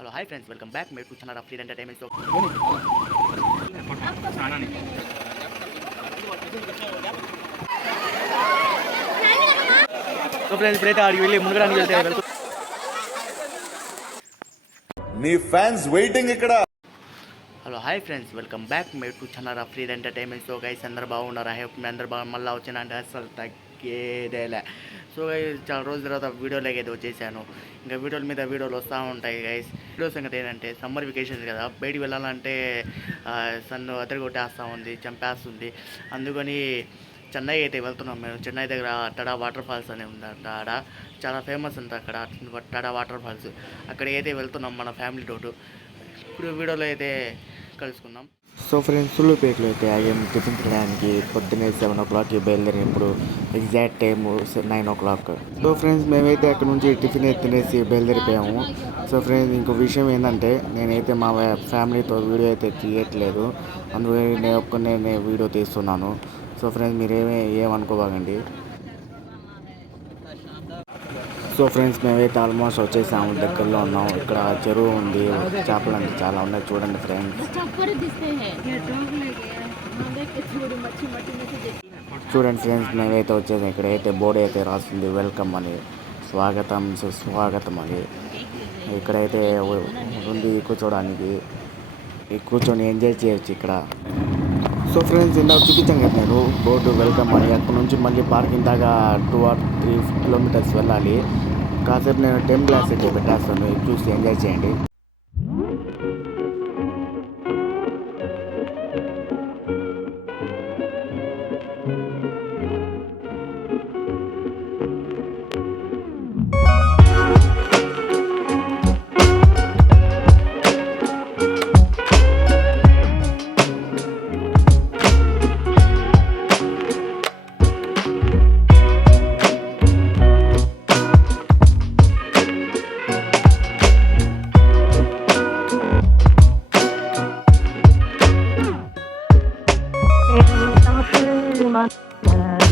Hello hi friends, welcome back మీరు channel of free entertainment. So friends ఇప్పుడైతే ఆడికి వెళ్ళి మునగడానికి వెళ్తే నీ ఫ్యాన్స్ వెయిటింగ్ ఇక్కడ. Hello hi friends, welcome back మీరు channel of free entertainment. So guys అందరు బాగున్నారు. ఐ హోప్ మీ అందరు మళ్ళీ వచ్చినంటే అసలు తగ్గేదేలే. సో గైస్ చాలా రోజుల తర్వాత వీడియోలోకి అయితే వచ్చేసాను. ఇంకా వీడియోల మీద వీడియోలు వస్తూ ఉంటాయి గైస్. వీడియో సంగతి ఏంటంటే సమ్మర్ వెకేషన్స్ కదా, బయటికి వెళ్ళాలంటే సన్ను అదరగొట్టేస్తూ ఉంది, చంపేస్తుంది. అందుకని చెన్నై అయితే వెళ్తున్నాం మేము. చెన్నై దగ్గర టడా వాటర్ ఫాల్స్ అని ఉందంట. ఆడ చాలా ఫేమస్ అంట అక్కడ టడా వాటర్ ఫాల్స్. అక్కడికి అయితే వెళ్తున్నాం మన ఫ్యామిలీ తోటి. ఇప్పుడు వీడియోలో అయితే కలుసుకుందాం. సో ఫ్రెండ్స్ సులువుపేటలో అయితే ఆగాము టిఫిన్ తినడానికి. పొద్దున్నే 7 o'clockకి బయలుదేరి ఇప్పుడు exact time 9 o'clock. So friends మేమైతే అక్కడ నుంచి టిఫిన్ అయితే తినేసి బయలుదేరిపోయాము. సో ఫ్రెండ్స్ ఇంకో విషయం ఏంటంటే నేనైతే మా ఫ్యామిలీతో వీడియో అయితే తీయట్లేదు, అందుకని నేను ఒక్కనే వీడియో తీస్తున్నాను. సో ఫ్రెండ్స్ ఏమనుకోబాగండి. సో ఫ్రెండ్స్ మేమైతే ఆల్మోస్ట్ వచ్చేసాము, దగ్గరలో ఉన్నాం. ఇక్కడ చెరువు ఉంది, చేపలు అంటే చాలా ఉన్నాయి చూడండి ఫ్రెండ్స్. చూడండి ఫ్రెండ్స్ మేమైతే వచ్చేసాం. ఇక్కడైతే బోర్డు అయితే రాస్తుంది వెల్కమ్ అని, స్వాగతం సుస్వాగతం అని. ఇక్కడైతే ఉంది కూర్చోడానికి, కూర్చొని ఎంజాయ్ చేయొచ్చు ఇక్కడ. సో ఫ్రెండ్స్ ఇందాక చూపించాను కదా నేను బోర్డు వెల్కమ్ అని. అక్కడ నుంచి మళ్ళీ పార్కింగ్ దాకా 2 or 3 kilometers వెళ్ళాలి. కాసేపు నేను టైం గ్లాస్ అయితే పెట్టేస్తాను, చూసి ఎంజాయ్ చేయండి.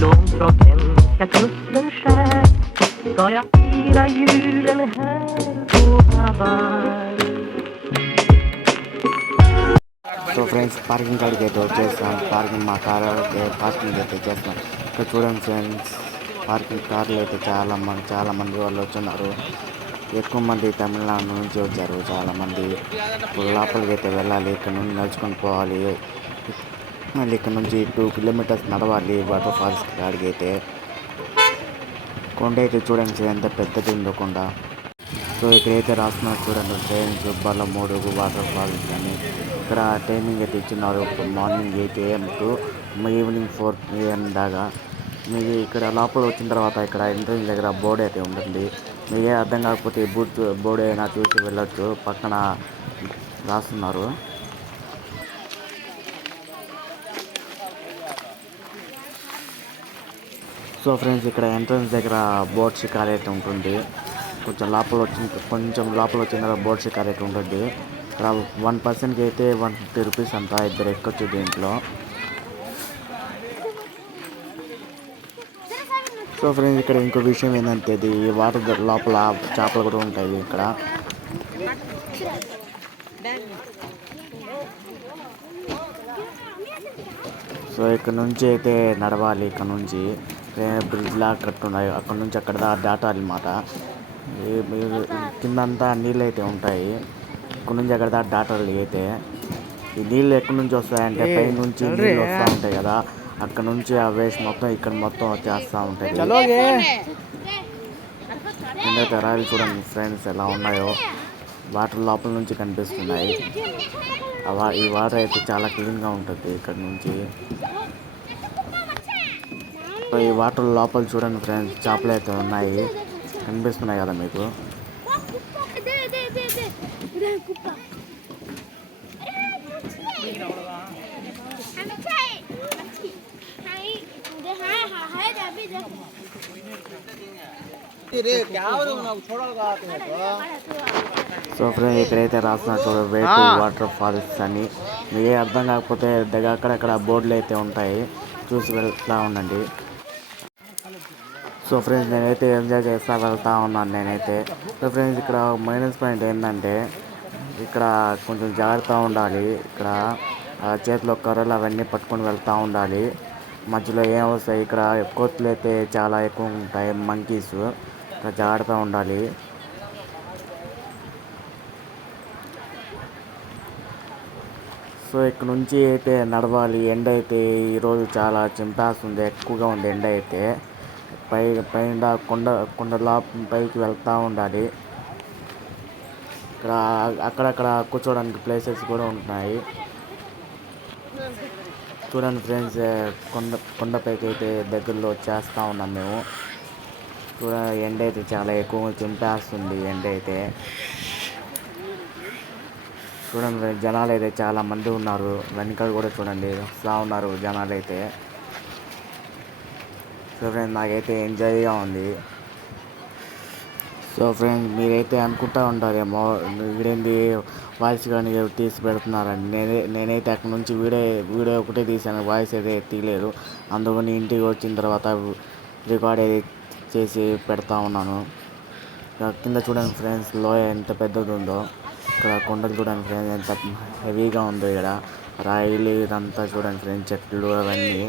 Långt från svenska kusten skär ska jag fira julen här på Hawaii. So friends parking కాడికి అయితే వచ్చేస్తాం. మా కార్ అయితే పార్కింగ్ అయితే చేస్తాం. ఇక్కడ చూడండి ఫ్రెండ్స్, కార్లు అయితే చాలా మంది వాళ్ళు వచ్చున్నారు. ఎక్కువ మంది తమిళనాడు నుంచి వచ్చారు చాలామంది. లోపలికి అయితే వెళ్ళాలి, ఇక్కడ నుండి నడుచుకొని పోవాలి. మళ్ళీ ఇక్కడ నుంచి 2 kilometers నడవాలి వాటర్ ఫాల్స్ కాడికి అయితే. కొండ అయితే చూడండి ఎంత పెద్దది ఉందో కొండ. సో ఇక్కడైతే రాస్తున్నారు చూడండి ఫ్రెండ్స్, బలమూడు వాటర్ ఫాల్స్ అని. ఇక్కడ టైమింగ్ అయితే ఇచ్చినారు, morning 8 AM to evening 4 PM దాకా. మీకు ఇక్కడ లోపల వచ్చిన తర్వాత ఇక్కడ ఎంట్రన్స్ దగ్గర బోర్డు అయితే ఉంటుంది. మీకే అర్థం కాకపోతే బోర్డు అయినా చూసి వెళ్ళొచ్చు, పక్కన రాస్తున్నారు. సో ఫ్రెండ్స్ ఇక్కడ ఎంట్రన్స్ దగ్గర బోట్ షికార్ అయితే ఉంటుంది. కొంచెం లోపల వచ్చిన తర్వాత బోట్ షికార్ అయితే ఉంటుంది. ఇక్కడ 1 personకి అయితే 150 rupees అంట, ఇద్దరు ఎక్కొచ్చు దీంట్లో. సో ఫ్రెండ్స్ ఇక్కడ ఇంకో విషయం ఏంటంటే ఇది వాటర్ లోపల చేపలు కూడా ఉంటాయి ఇక్కడ. సో ఇక్కడ నుంచి అయితే నడవాలి. ఇక్కడ నుంచి బ్రిడ్జ్ లాగా కట్టున్నాయి, అక్కడ నుంచి అక్కడ దాటాలి అన్నమాట. కిందంతా నీళ్ళు అయితే ఉంటాయి, ఇక్కడ నుంచి అక్కడ దాటాలి. అయితే ఈ నీళ్ళు ఎక్కడి నుంచి వస్తాయంటే పై నుంచి నీళ్ళు వస్తూ ఉంటాయి కదా, అక్కడ నుంచి ఆ వేస్ట్ మొత్తం ఇక్కడ మొత్తం వచ్చేస్తూ ఉంటాయి. కిందైతే రాయలు చూడండి ఫ్రెండ్స్ ఎలా ఉన్నాయో, వాటర్ లోపల నుంచి కనిపిస్తున్నాయి. ఈ వాటర్ అయితే చాలా క్లీన్గా ఉంటుంది ఇక్కడ నుంచి. ఈ వాటర్ లోపల చూడండి ఫ్రెండ్స్, చేపలు అయితే ఉన్నాయి, కనిపిస్తున్నాయి కదా మీకు. సో ఫ్రెండ్స్ ఇక్కడైతే రాస్తున్నారు చూడండి వేటు వాటర్ ఫాల్స్ అని. మీకే అర్థం కాకపోతే అక్కడక్కడ బోర్డులు అయితే ఉంటాయి, చూసి వెళ్తూ ఉండండి. సో ఫ్రెండ్స్ నేనైతే ఎంజాయ్ చేస్తూ వెళ్తూ ఉన్నాను నేనైతే. సో ఫ్రెండ్స్ ఇక్కడ మైనస్ పాయింట్ ఏంటంటే ఇక్కడ కొంచెం జాగ్రత్తగా ఉండాలి. ఇక్కడ చేతిలో కర్రలు అవన్నీ పట్టుకొని వెళ్తూ ఉండాలి. మధ్యలో ఏం వస్తాయి, ఇక్కడ కోతులు అయితే చాలా ఎక్కువ ఉంటాయి, మంకీస్. ఇక్కడ జాగ్రత్తగా ఉండాలి. సో ఇక్కడ నుంచి అయితే నడవాలి. ఎండ అయితే ఈరోజు చాలా చింపేస్తుంది, ఎక్కువగా ఉంది ఎండ అయితే. పైన కొండలా పైకి వెళ్తూ ఉండాలి. ఇక్కడ అక్కడక్కడ కూర్చోడానికి ప్లేసెస్ కూడా ఉంటున్నాయి. చూడండి ఫ్రెండ్స్, కొండపైకి అయితే దగ్గరలో వచ్చేస్తూ ఉన్నాం మేము. చూడండి, ఎండ అయితే చాలా ఎక్కువ చింపేస్తుంది ఎండ అయితే. చూడండి, జనాలు అయితే చాలా మంది ఉన్నారు. వెనకాల కూడా చూడండి వస్తూ ఉన్నారు జనాలు అయితే. సో ఫ్రెండ్స్, నాకైతే ఎంజాయ్గా ఉంది. సో ఫ్రెండ్స్, మీరైతే అనుకుంటూ ఉంటారేమో వీడేంది వాయిస్ కానీ తీసి పెడుతున్నారని. నేనైతే అక్కడ నుంచి వీడియో ఒకటే తీసాను, వాయిస్ అయితే తీయలేదు. అందుకని ఇంటికి వచ్చిన తర్వాత రికార్డ్ అయితే చేసి పెడతా ఉన్నాను. కింద చూడండి ఫ్రెండ్స్, లోయ ఎంత పెద్దది ఉందో. ఇక్కడ కొండలు చూడండి ఫ్రెండ్స్, ఎంత హెవీగా ఉందో. ఇక్కడ రాయిలు ఇదంతా చూడండి ఫ్రెండ్స్, చెట్లు అవన్నీ.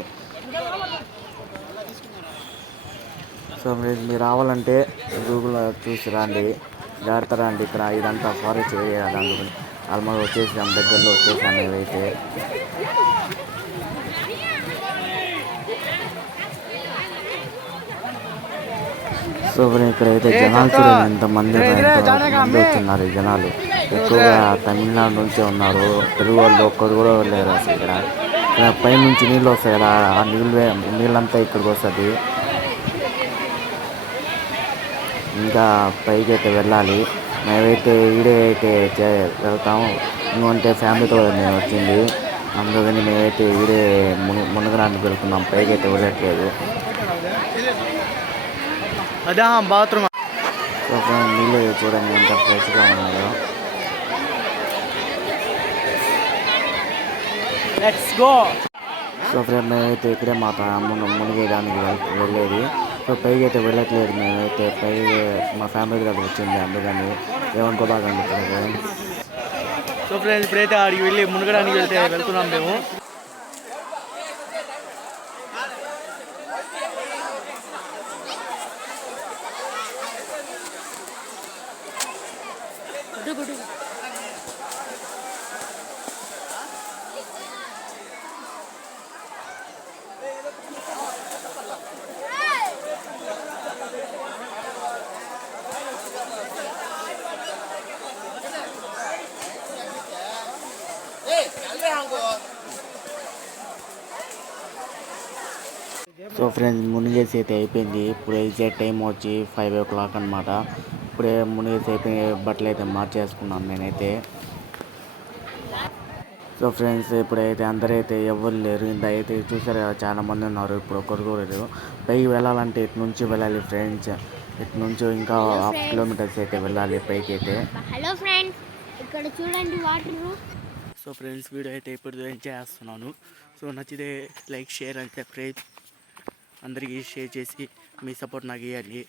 సో మీరు రావాలంటే గూగుల్లో చూసి రండి, జాగ్రత్త రండి. ఇక్కడ ఇదంతా ఫారెస్ట్ ఏరియా, అందుకని ఆల్మోస్ట్ వచ్చేసాం, దగ్గరలో వచ్చేసాం మేమైతే. సో ఇక్కడైతే జనాలు చూడండి ఎంతమంది వచ్చిన్నారు. ఈ జనాలు ఎక్కువగా తమిళనాడు నుంచే ఉన్నారు, తెలుగు వాళ్ళు ఒక్కరు కూడా లేరు అసలు. ఇక్కడ పైనుంచి నీళ్ళు వస్తాయి కదా, ఆ నీళ్ళంతా ఇక్కడికి వస్తుంది. ఇంకా పైకి అయితే వెళ్ళాలి. మేమైతే ఈడే అయితే వెళ్తాము. ఎందుకంటే ఫ్యామిలీతో మేము వచ్చింది, అందుకని మేమైతే ఈడే మునగడానికి వెళ్తున్నాం. పైకి అయితే వెళ్ళట్లేదు. అదే బాత్రూమ్. నీళ్ళు చూడండి ఎంత ఫ్రెష్గా ఉన్నాయో. సో ఫ్రెండ్, మేమైతే ఇక్కడే మా మునిగేయడానికి వెళ్ళేది. సో పైకి అయితే వెళ్ళట్లేదు మేమైతే. మా ఫ్యామిలీ దగ్గర వచ్చింది, అందుకని ఏమనుకోబాగండి ఫ్రెండ్స్. సో ఫ్రెండ్స్, ఇప్పుడైతే ఆడికి వెళ్ళి మునగడానికి వెళ్తున్నాం మేము. సో ఫ్రెండ్స్, మునిగేసి అయితే అయిపోయింది. ఇప్పుడు ఎగ్జాక్ట్ టైం వచ్చి 5 o'clock అనమాట. ఇప్పుడే మునిగేసి అయిపోయి బట్టలు అయితే మార్చేసుకున్నాను నేనైతే. సో ఫ్రెండ్స్, ఇప్పుడైతే అందరైతే ఎవరు లేరు. ఇందైతే చూసారు కదా, చాలామంది ఉన్నారు. ఇప్పుడు ఒకరు కూడా లేరు. పైకి వెళ్ళాలంటే ఇటు నుంచి వెళ్ళాలి ఫ్రెండ్స్. ఇటు నుంచి ఇంకా 1/2 kilometers అయితే వెళ్ళాలి పైకి అయితే. హలో ఫ్రెండ్స్, ఇక్కడ చూడండి వాటర్. సో ఫ్రెండ్స్, వీడియో అయితే ఇప్పుడు ఎంజాయ్ చేస్తున్నాను. సో నచ్చితే లైక్, షేర్ అండ్ సబ్స్క్రైబ్ అందరికీ షేర్ చేసి మీ సపోర్ట్ నాకు ఇవ్వాలి.